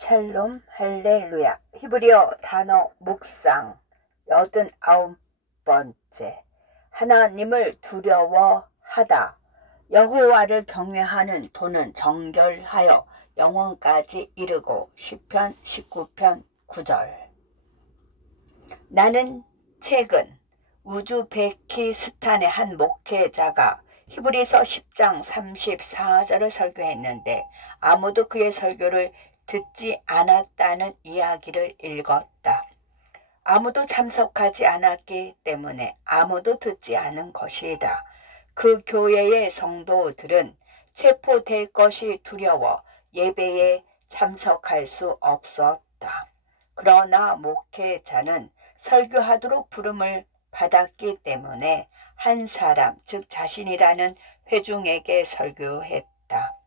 샬롬 할렐루야. 히브리어 단어 묵상 여든 아홉 번째. 하나님을 두려워하다. 여호와를 경외하는 도는 정결하여 영원까지 이르고 시편 19편 9절. 나는 최근 우즈베키스탄의 한 목회자가 히브리서 10장 34절을 설교했는데 아무도 그의 설교를 듣지 않았다는 이야기를 읽었다. 아무도 참석하지 않았기 때문에 아무도 듣지 않은 것이다. 그 교회의 성도들은 체포될 것이 두려워 예배에 참석할 수 없었다. 그러나 목회자는 설교하도록 부름을 받았기 때문에 한 사람, 즉 자신이라는 회중에게 설교했다.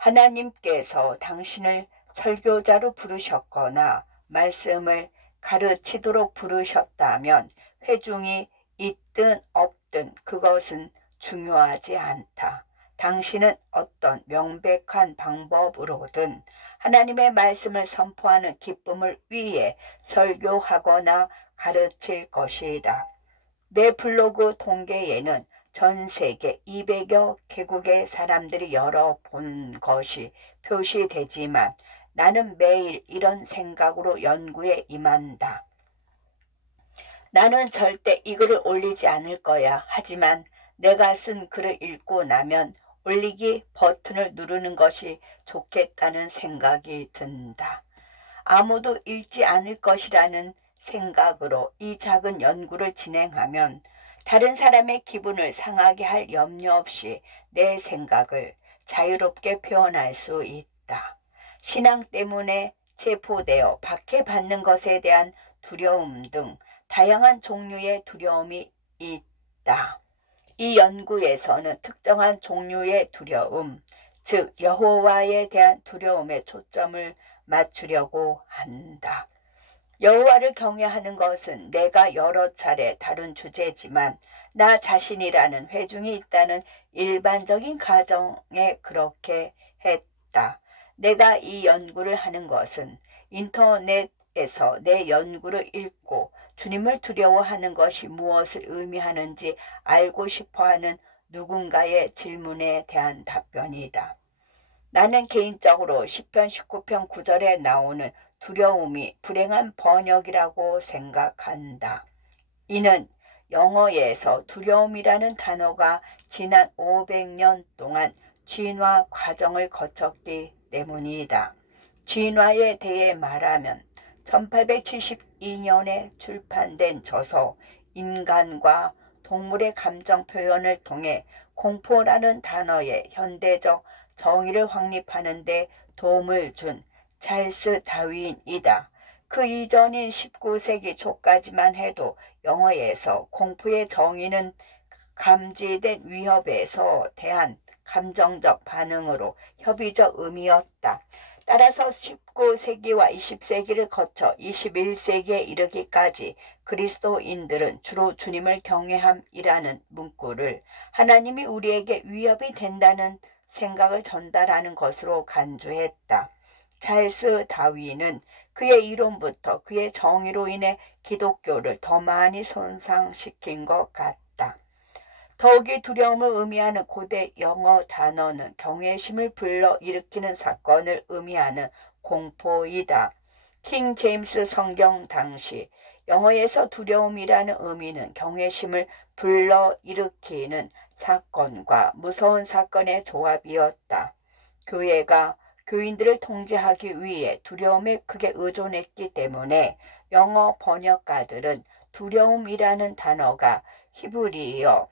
하나님께서 당신을 설교자로 부르셨거나 말씀을 가르치도록 부르셨다면 회중이 있든 없든 그것은 중요하지 않다. 당신은 어떤 명백한 방법으로든 하나님의 말씀을 선포하는 기쁨을 위해 설교하거나 가르칠 것이다. 내 블로그 통계에는 전 세계 200여 개국의 사람들이 열어본 것이 표시되지만 나는 매일 이런 생각으로 연구에 임한다. 나는 절대 이 글을 올리지 않을 거야. 하지만 내가 쓴 글을 읽고 나면 올리기 버튼을 누르는 것이 좋겠다는 생각이 든다. 아무도 읽지 않을 것이라는 생각으로 이 작은 연구를 진행하면 다른 사람의 기분을 상하게 할 염려 없이 내 생각을 자유롭게 표현할 수 있다. 신앙 때문에 체포되어 박해받는 것에 대한 두려움 등 다양한 종류의 두려움이 있다. 이 연구에서는 특정한 종류의 두려움, 즉 여호와에 대한 두려움에 초점을 맞추려고 한다. 여호와를 경외하는 것은 내가 여러 차례 다룬 주제지만 나 자신이라는 회중이 있다는 일반적인 가정에 그렇게 했다. 내가 이 연구를 하는 것은 인터넷에서 내 연구를 읽고 주님을 두려워하는 것이 무엇을 의미하는지 알고 싶어 하는 누군가의 질문에 대한 답변이다. 나는 개인적으로 10편 19편 9절에 나오는 두려움이 불행한 번역이라고 생각한다. 이는 영어에서 두려움이라는 단어가 지난 500년 동안 진화 과정을 거쳤기 때문이다. 진화에 대해 말하면 1872년에 출판된 저서 인간과 동물의 감정 표현을 통해 공포라는 단어의 현대적 정의를 확립하는 데 도움을 준 찰스 다윈이다. 그 이전인 19세기 초까지만 해도 영어에서 공포의 정의는 감지된 위협에서 대한 감정적 반응으로 협의적 의미였다. 따라서 19세기와 20세기를 거쳐 21세기에 이르기까지 그리스도인들은 주로 주님을 경외함이라는 문구를 하나님이 우리에게 위협이 된다는 생각을 전달하는 것으로 간주했다. 찰스 다윈은 그의 이론부터 그의 정의로 인해 기독교를 더 많이 손상시킨 것 같다. 더욱이 두려움을 의미하는 고대 영어 단어는 경외심을 불러 일으키는 사건을 의미하는 공포이다. 킹 제임스 성경 당시 영어에서 두려움이라는 의미는 경외심을 불러 일으키는 사건과 무서운 사건의 조합이었다. 교회가 교인들을 통제하기 위해 두려움에 크게 의존했기 때문에 영어 번역가들은 두려움이라는 단어가 히브리어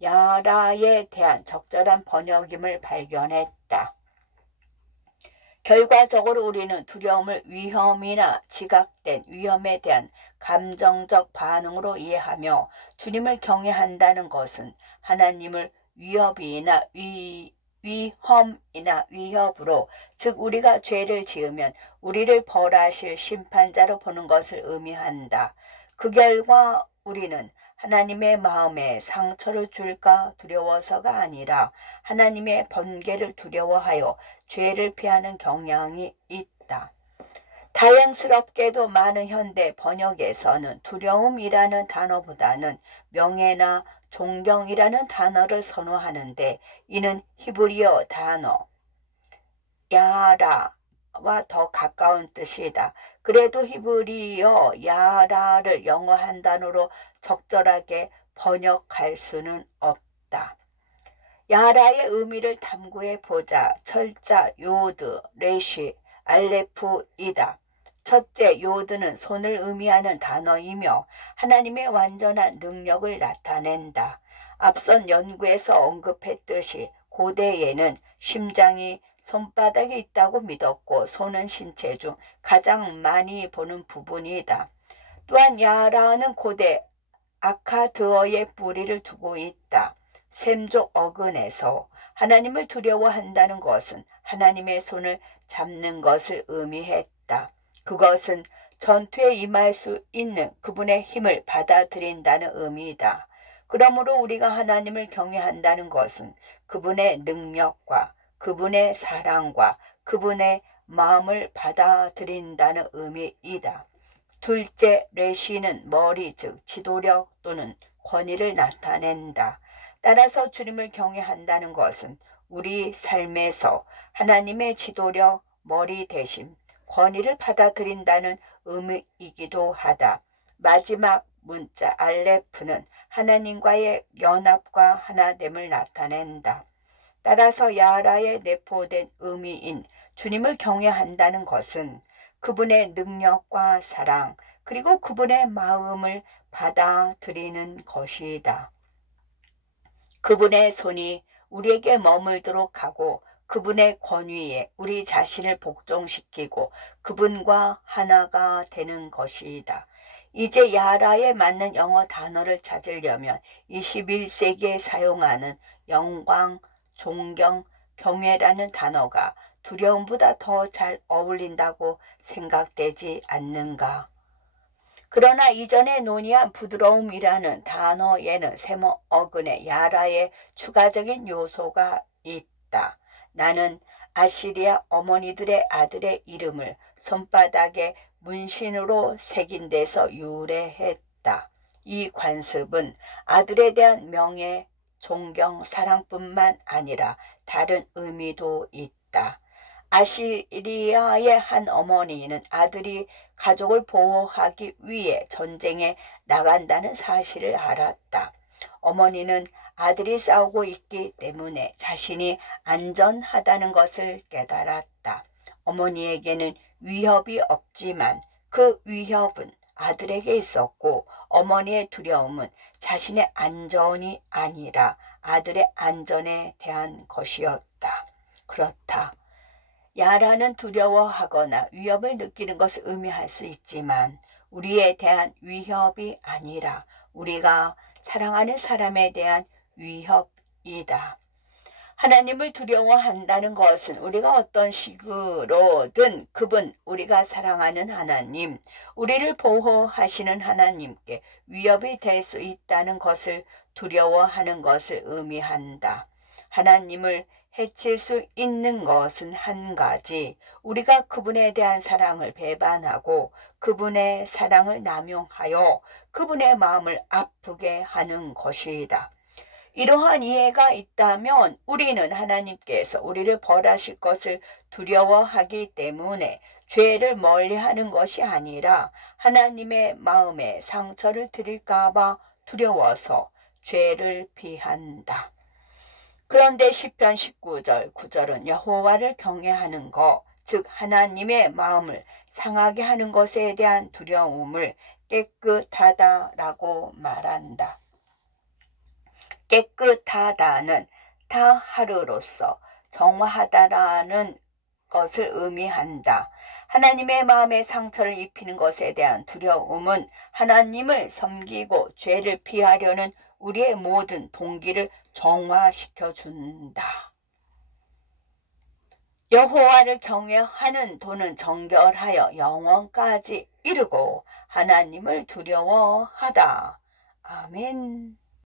야라에 대한 적절한 번역임을 발견했다. 결과적으로 우리는 두려움을 위험이나 지각된 위험에 대한 감정적 반응으로 이해하며 주님을 경외한다는 것은 하나님을 위협이나 위, 위험이나 위협으로 즉 우리가 죄를 지으면 우리를 벌하실 심판자로 보는 것을 의미한다. 그 결과 우리는 하나님의 마음에 상처를 줄까 두려워서가 아니라 하나님의 번개를 두려워하여 죄를 피하는 경향이 있다. 다행스럽게도 많은 현대 번역에서는 두려움이라는 단어보다는 명예나 존경이라는 단어를 선호하는데 이는 히브리어 단어 야라와 더 가까운 뜻이다. 그래도 히브리어 야라를 영어 한 단어로 적절하게 번역할 수는 없다. 야라의 의미를 탐구해 보자. 철자, 요드, 레시, 알레프이다. 첫째, 요드는 손을 의미하는 단어이며 하나님의 완전한 능력을 나타낸다. 앞선 연구에서 언급했듯이 고대에는 심장이 손바닥에 있다고 믿었고 손은 신체 중 가장 많이 보는 부분이다. 또한 야라는 고대 아카드어의 뿌리를 두고 있다. 샘족 어근에서 하나님을 두려워한다는 것은 하나님의 손을 잡는 것을 의미했다. 그것은 전투에 임할 수 있는 그분의 힘을 받아들인다는 의미이다. 그러므로 우리가 하나님을 경외한다는 것은 그분의 능력과 그분의 사랑과 그분의 마음을 받아들인다는 의미이다. 둘째, 레시는 머리 즉 지도력 또는 권위를 나타낸다. 따라서 주님을 경외한다는 것은 우리 삶에서 하나님의 지도력, 머리 대신 권위를 받아들인다는 의미이기도 하다. 마지막 문자 알레프는 하나님과의 연합과 하나됨을 나타낸다. 따라서 야라에 내포된 의미인 주님을 경외한다는 것은 그분의 능력과 사랑 그리고 그분의 마음을 받아들이는 것이다. 그분의 손이 우리에게 머물도록 하고 그분의 권위에 우리 자신을 복종시키고 그분과 하나가 되는 것이다. 이제 야라에 맞는 영어 단어를 찾으려면 21세기에 사용하는 영광, 존경, 경외라는 단어가 두려움보다 더 잘 어울린다고 생각되지 않는가? 그러나 이전에 논의한 부드러움이라는 단어에는 세모 어근의 야라의 추가적인 요소가 있다. 나는 아시리아 어머니들의 아들의 이름을 손바닥에 문신으로 새긴 데서 유래했다. 이 관습은 아들에 대한 명예, 존경, 사랑뿐만 아니라 다른 의미도 있다. 아시리아의 한 어머니는 아들이 가족을 보호하기 위해 전쟁에 나간다는 사실을 알았다. 어머니는 아들이 싸우고 있기 때문에 자신이 안전하다는 것을 깨달았다. 어머니에게는 위협이 없지만 그 위협은 아들에게 있었고 어머니의 두려움은 자신의 안전이 아니라 아들의 안전에 대한 것이었다. 그렇다. 야라는 두려워하거나 위협을 느끼는 것을 의미할 수 있지만 우리에 대한 위협이 아니라 우리가 사랑하는 사람에 대한 위협이다. 하나님을 두려워한다는 것은 우리가 어떤 식으로든 그분, 우리가 사랑하는 하나님, 우리를 보호하시는 하나님께 위협이 될 수 있다는 것을 두려워하는 것을 의미한다. 하나님을 해칠 수 있는 것은 한 가지, 우리가 그분에 대한 사랑을 배반하고 그분의 사랑을 남용하여 그분의 마음을 아프게 하는 것이다. 이러한 이해가 있다면 우리는 하나님께서 우리를 벌하실 것을 두려워하기 때문에 죄를 멀리하는 것이 아니라 하나님의 마음에 상처를 드릴까봐 두려워서 죄를 피한다. 그런데 시편 19절 9절은 여호와를 경외하는 것, 즉 하나님의 마음을 상하게 하는 것에 대한 두려움을 깨끗하다라고 말한다. 깨끗하다는 타하르로서 정화하다라는 것을 의미한다. 하나님의 마음에 상처를 입히는 것에 대한 두려움은 하나님을 섬기고 죄를 피하려는 우리의 모든 동기를 정화시켜 준다. 여호와를 경외하는 도는 정결하여 영원까지 이르고 하나님을 두려워하다. 아멘.